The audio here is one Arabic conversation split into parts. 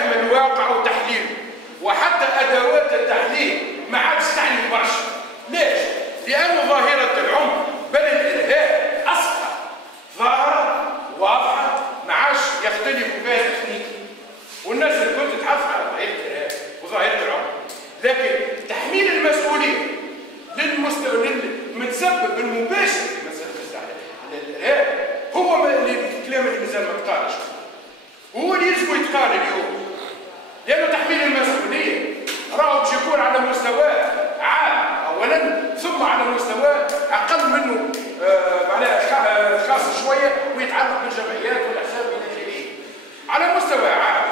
فهم الواقع وتحليله، وحتى ادوات التحليل ما عادش تعني برشا. ليش؟ لأن ظاهرة العنف بل الإرهاب أصبحت ظاهرة واضحة ما عادش يختلف فيها الاثنين، والناس الكل تحافظ على ظاهرة الإرهاب وظاهرة العنف، لكن تحميل المسؤولية للمتسبب المباشر في مسألة الإرهاب هو الكلام اللي مازال ما تقالش، وهو اللي يجب يتقال اليوم، لأنه تحميل المسؤولية راهو باش يكون على مستوى عام اولا، ثم على مستوى اقل منه معناها خاص شويه ويتعلق بالجمعيات والاحزاب والى اخره. على مستوى عام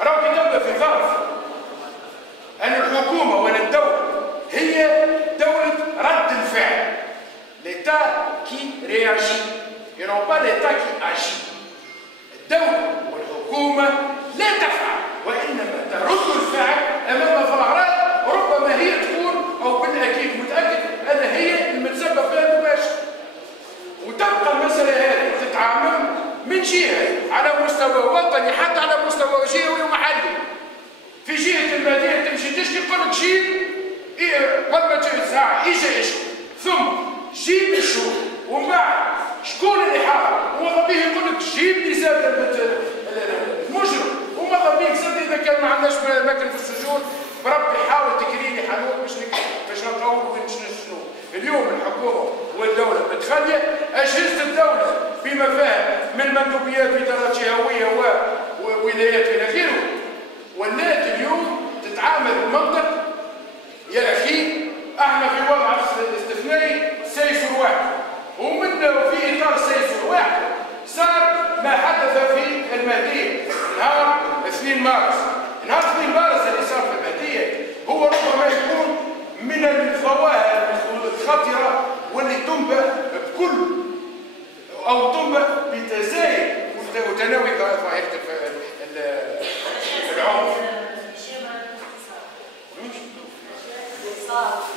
راهو تبدا في ظرف ان الحكومه ولا الدوله هي دوله رد الفعل، ليتا كي رياجي et non pas l'État qui agit. الدوله والحكومه لا تفعل وانما ترد الفعل امام ظاهرات ربما هي تكون او بالتاكيد متاكد ان هي المتسبب فيها مباشر. وتبقى المساله هذه تتعامل من جهه على مستوى وطني حتى على مستوى جهوي ومحلي. في جهه المدينه تمشي تشتي يقول لك جيب لما تجي ساعه اجا اشكو، ثم جيب الشهور، ومن بعد شكون اللي حاضر؟ وماذا به يقول لك جيب لي زاد المجرم، وماذا بيك زاد اذا كان ما عندناش اماكن في السجون، بربي حاول تكريني حلول باش نقول وين باش نسجنوا. اليوم الحكومه والدوله متخليه، اجهزه الدوله بما فيها من مندوبيات ادارات جهويه وولايات الى اخره، ولات اليوم تتعامل بمنطق يا اخي احنا في وضع استثنائي سيسر واحد، ومن في اطار سيسر واحد صار ما حدث في المهديه نهار 2 مارس. نهار 2 مارس اللي صار في المهديه هو ربما يكون من الظواهر الخطره واللي تنبأ بكل او تنبأ بتزايد وتناوي ظاهره العنف.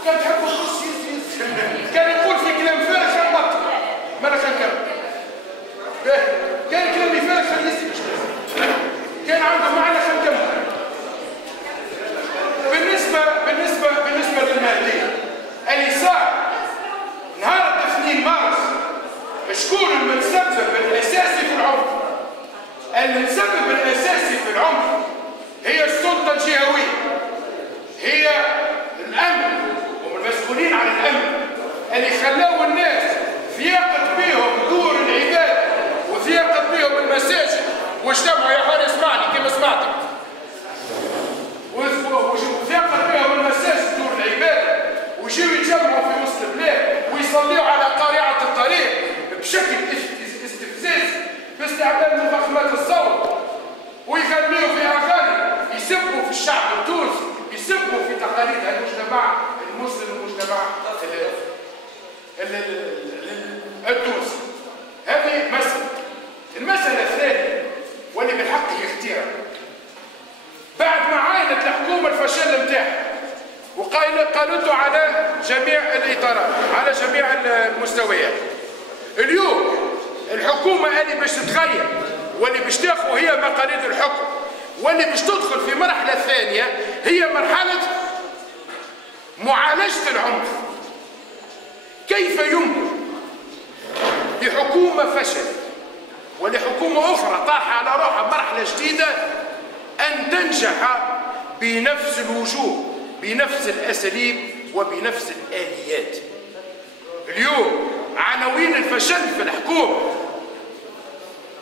كان تحبوا كان يقول في كلام فارغ خلينا نبطل، ما انا كنكمل. كان كلامي فارغ خلينا نسيب، كان عنده معنى خلينا نكمل. بالنسبه للمهديه اللي صار نهار 2 مارس، شكون المتسبب الاساسي في العنف؟ المتسبب الاساسي في العنف هي السلطه الجهويه، هي الامن والمسؤولين عن الامن اللي خلاو الناس ثيقت بهم دور العباده وثيقت بهم المساجد واجتمعوا. يا حارس اسمعني كما سمعتك، وثيقت بهم المساجد دور العباده، وجيو يتجمعوا في وسط البلاد ويصليوا على قارعه الطريق بشكل استفزازي باستعمال مضخمات الصوت، ويغنيوا في اغاني يسبوا في الشعب التونسي، يسبوا في تقاليد المجتمع المسلم والمجتمع التونسي. هذه مسألة. المسألة الثانية واللي بالحق هي اختيار، بعد ما عاينت الحكومة الفشل نتاعها وقالته على جميع الإطارات على جميع المستويات، اليوم الحكومة اللي باش تتغير واللي باش تاخذ هي مقاليد الحكم واللي باش تدخل في مرحلة ثانية هي مرحلة معالجة العنف. كيف يمكن لحكومة فشلت ولحكومة أخرى طاحة على روحها مرحلة جديدة أن تنجح بنفس الوجوه بنفس الأساليب وبنفس الآليات؟ اليوم عناوين الفشل في الحكومة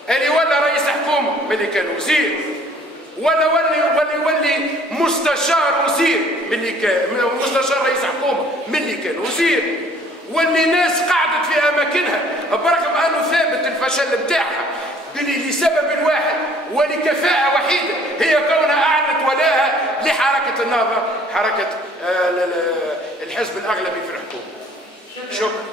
اللي ولا رئيس حكومة ملي كان وزير، ولا ولي مستشار وزير ملي كان مستشار رئيس حكومة ملي كان وزير، واللي ناس قعدت في اماكنها برغم انه ثابت الفشل بتاعها لسبب واحد ولكفاءة وحيدة هي كونها اعلنت ولاها لحركة النهضة، حركة الحزب الاغلبي في الحكومة. شكرا.